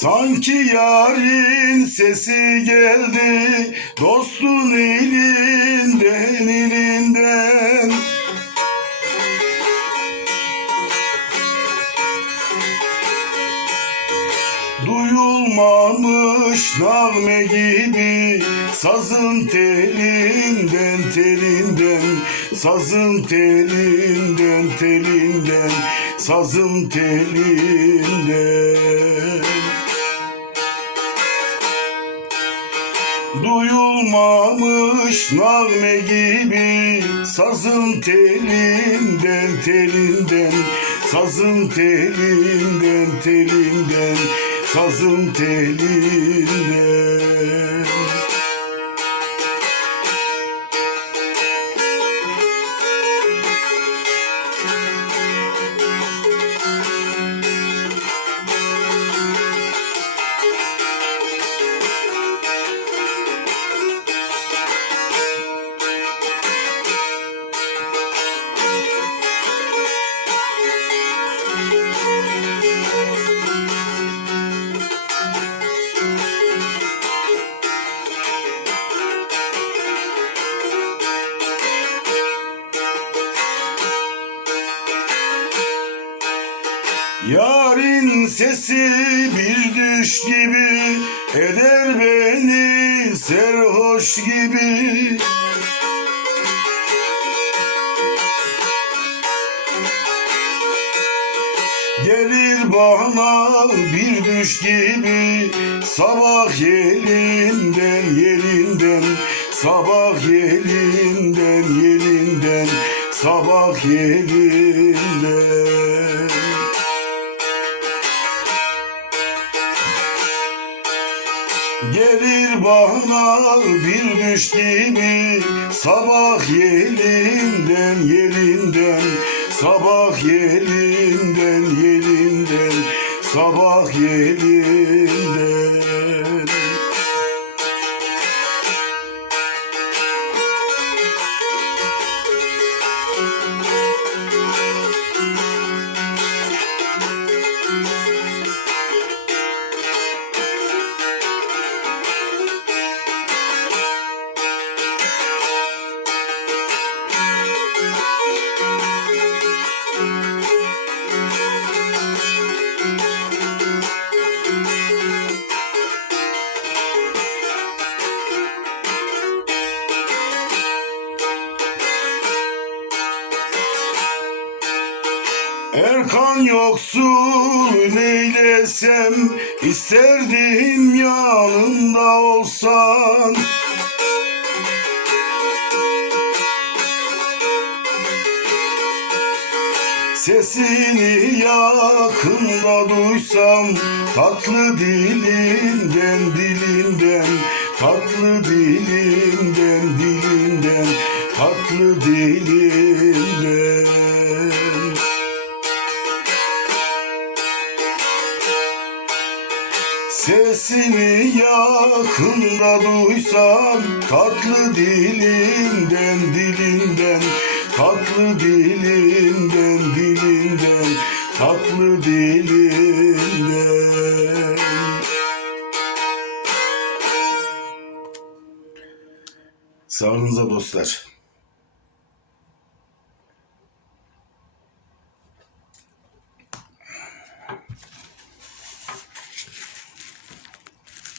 Sanki yarın sesi geldi dostun elinden elinden. Duyulmamış nağme gibi Sazın telinden telinden. Sazın telinden telinden. Sazın telinden Duyulmamış nağme gibi Sazın telinden telinden Sazın telinden telinden Sazın telinden Yarın sesi bir düş gibi Eder beni serhoş gibi. Gelir bana bir düş gibi Sabah yelinden yelinden Sabah yelinden yelinden Sabah yelinden Gelir bana bir düş gibi Sabah yelinden yelinden Sabah yelinden Erkan yoksul neylesem isterdim yanımda olsan. Sesini yakında duysam Tatlı dilinden dilinden Tatlı dilinden dilinden Tatlı dilinden Sesini yakında duysam Tatlı dilinden dilinden Tatlı dilinden dilinden Tatlı dilinden Sağlığınıza dostlar.